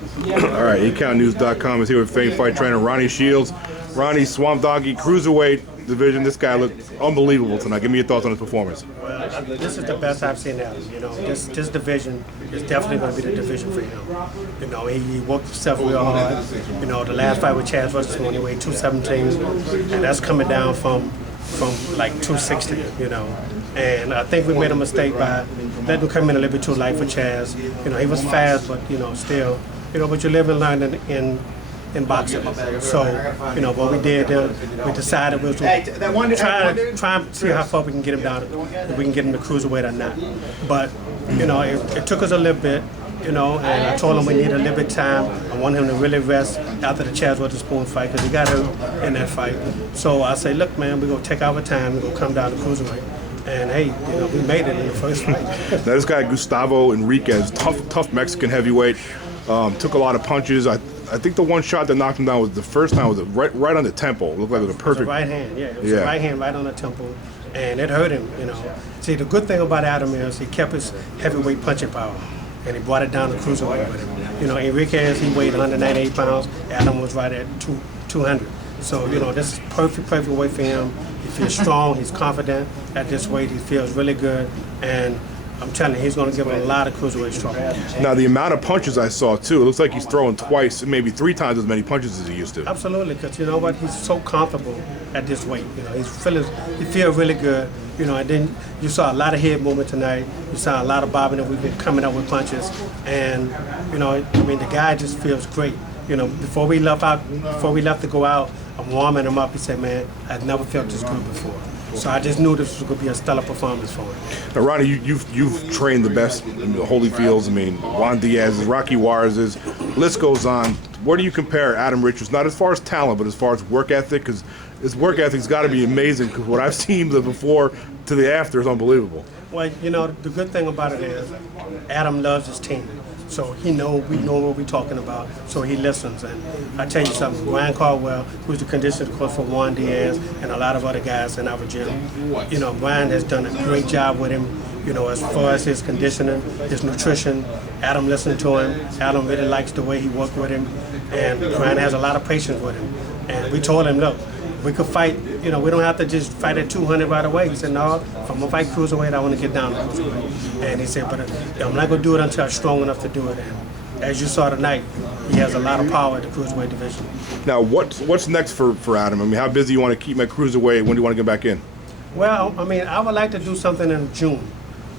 All right, eCountNews.com is here with Fame Fight trainer Ronnie Shields. Ronnie, Swamp Doggy, Cruiserweight division. This guy looked unbelievable tonight. Give me your thoughts on his performance. Well, this is the best I've seen Adam. You know, this division is definitely going to be the division for him. You know, he worked himself real hard. You know, the last fight with Chaz versus when he weighed 217, and that's coming down from like 260. You know, and I think we made a mistake by letting him come in a little bit too light for Chaz. You know, he was fast, but you know, still, you know, but you live and learn in boxing. So, you know, what we did, we decided we was try and see how far we can get him down, if we can get him to cruiserweight or not. But, you know, it took us a little bit, you know, and I told him we need a little bit of time. I want him to really rest after the Chaz Witherspoon fight because he got hurt in that fight. So I say, look, man, we're going to take our time, we're going to come down to cruiserweight. And hey, you know, we made it in the first fight. Now this guy Gustavo Enriquez, tough Mexican heavyweight, took a lot of punches. I think the one shot that knocked him down was the first time was right on the temple. It looked like it was a perfect. It was a right hand, yeah. It was a right hand right on the temple, and it hurt him. You know. See, the good thing about Adam is he kept his heavyweight punching power, and he brought it down to cruiserweight with him. You know, Enriquez, he weighed 198 pounds. Adam was right at 200. So you know, this is perfect weight for him. He feels strong. He's confident at this weight. He feels really good, and I'm telling you, he's going to give him a lot of cruiserweight trouble. Now, the amount of punches I saw, too, it looks like he's throwing twice, maybe 3 times as many punches as he used to. Absolutely, because you know what? He's so comfortable at this weight. You know, he feels really good. You know, and then you saw a lot of head movement tonight. You saw a lot of bobbing, and we've been coming up with punches. And, you know, I mean, the guy just feels great. You know, before we left to go out, I'm warming him up. He said, man, I've never felt this good before. So I just knew this was going to be a stellar performance for him. Now, Ronnie, you've trained the best in the Holyfields. I mean, Juan Diaz, Rocky Juarez, list goes on. Where do you compare Adam Richards, not as far as talent, but as far as work ethic? Because his work ethic's got to be amazing, because what I've seen the before to the after is unbelievable. Well, you know, the good thing about it is Adam loves his team. So we know what we're talking about, so he listens. And I tell you something, Brian Caldwell, who's the conditioning coach for Juan Diaz and a lot of other guys in our gym, you know, Brian has done a great job with him, you know, as far as his conditioning, his nutrition. Adam listened to him. Adam really likes the way he worked with him, and Brian has a lot of patience with him. And we told him, look, we could fight, you know, we don't have to just fight at 200 right away. He said, no, if I'm going to fight cruiserweight, I want to get down to cruiserweight. And he said, but I'm not going to do it until I'm strong enough to do it. And as you saw tonight, he has a lot of power at the cruiserweight division. Now, what's next for Adam? I mean, how busy you want to keep him at cruiserweight? When do you want to get back in? Well, I mean, I would like to do something in June,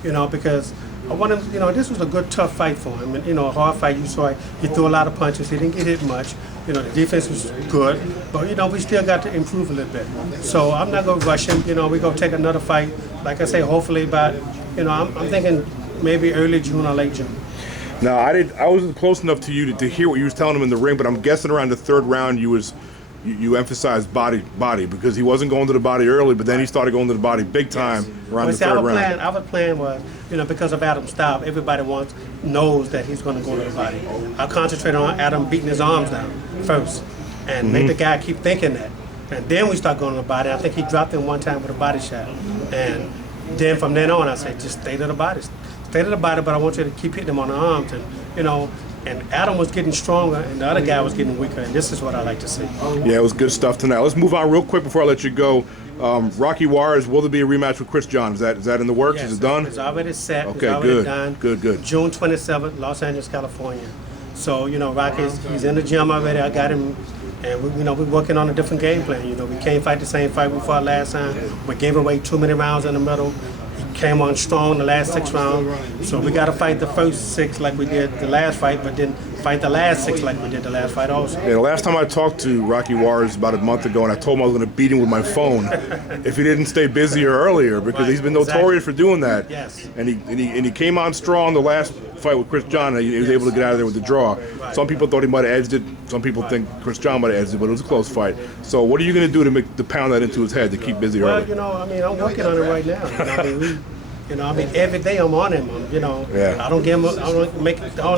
you know, because I want him, you know, this was a good, tough fight for him. And, you know, a hard fight. You saw he threw a lot of punches. He didn't get hit much. You know, the defense was good, but, you know, we still got to improve a little bit. So I'm not going to rush him. You know, we're going to take another fight, like I say, hopefully by, you know, I'm thinking maybe early June or late June. Now, I wasn't close enough to you to hear what you was telling him in the ring, but I'm guessing around the 3rd round you emphasized body, because he wasn't going to the body early, but then he started going to the body big time around the 3rd round. Our plan was, you know, because of Adam's style, everybody knows that he's going to go to the body. I concentrate on Adam beating his arms down first and make the guy keep thinking that. And then we start going to the body. I think he dropped him one time with a body shot. And then from then on, I say, just stay to the body. Stay to the body, but I want you to keep hitting him on the arms. And, you know, and Adam was getting stronger, and the other guy was getting weaker, and this is what I like to see. Yeah, it was good stuff tonight. Let's move on real quick before I let you go. Rocky Juarez, will there be a rematch with Chris John? Is that in the works? Yes, is it done? It's already set. Okay, it's already good. done. Good. June 27th, Los Angeles, California. So, you know, he's in the gym already. I got him, and we're working on a different game plan. You know, we can't fight the same fight we fought last time. We gave away too many rounds in the middle. He came on strong the last 6 rounds. So we got to fight the first 6 like we did the last fight, but then fight the last 6 like we did the last fight also. Yeah, the last time I talked to Rocky Juarez about a month ago, and I told him I was going to beat him with my phone if he didn't stay busier earlier, because he's been notorious for doing that. Yes. And he came on strong the last fight with Chris John. He was able to get out of there with the draw. Right. Some people thought he might have edged it. Some people think Chris John might have edged it, but it was a close fight. So what are you going to do to pound that into his head to keep busy early? Well, you know, I mean, I'm working on it right now. You know, I mean, every day I'm on him. You know, yeah. I don't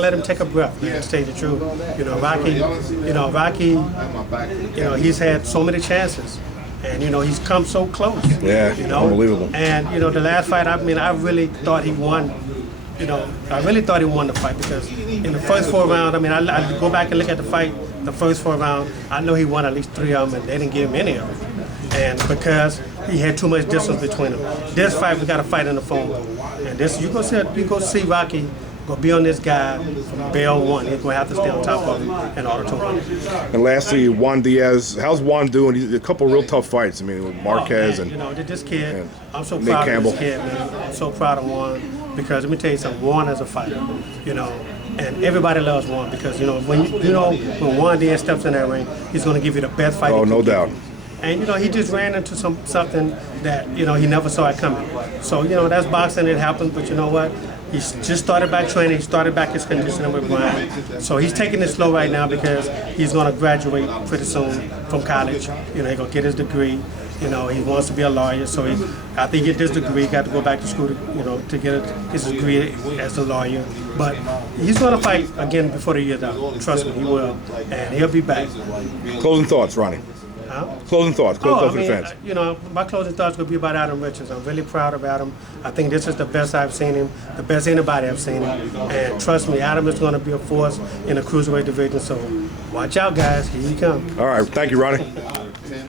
let him take a breath. To tell you the truth, you know, Rocky, he's had so many chances, and you know, he's come so close. Yeah, you know, unbelievable. And you know, the last fight, I mean, I really thought he won you know, I really thought he won the fight because in the first 4 rounds, I mean, I go back and look at the fight, the first 4 rounds, I know he won at least 3 of them, and they didn't give him any of them. And because he had too much distance between them. This fight, we got to fight in the phone booth. And this, you go see Rocky go be on this guy from bell one. He's going to have to stay on top of him in order to win. And lastly, Juan Diaz. How's Juan doing? He's a couple real tough fights. I mean, with Marquez man, you know, this kid, and I'm so Nick proud Campbell. of this kid, man. I'm so proud of Juan because let me tell you something. Juan is a fighter, you know, and everybody loves Juan because you know when when Juan Diaz steps in that ring, he's going to give you the best fight. Oh, no doubt. And you know he just ran into something that you know he never saw it coming. So you know that's boxing. It happens, but you know what? He's just started back training. He started back his conditioning with Brian. So he's taking it slow right now because he's going to graduate pretty soon from college. You know, he's going to get his degree. You know, he wants to be a lawyer. So after he gets this degree, he got to go back to school to, you know, to get his degree as a lawyer. But he's going to fight again before the year's out. Trust me, he will. And he'll be back. Closing thoughts, Ronnie. Huh? Closing thoughts. Closing thoughts for the fans. You know, my closing thoughts would be about Adam Richards. I'm really proud of Adam. I think this is the best I've seen him, the best anybody I've seen him. And trust me, Adam is going to be a force in the cruiserweight division. So watch out, guys. Here he comes. All right. Thank you, Ronnie.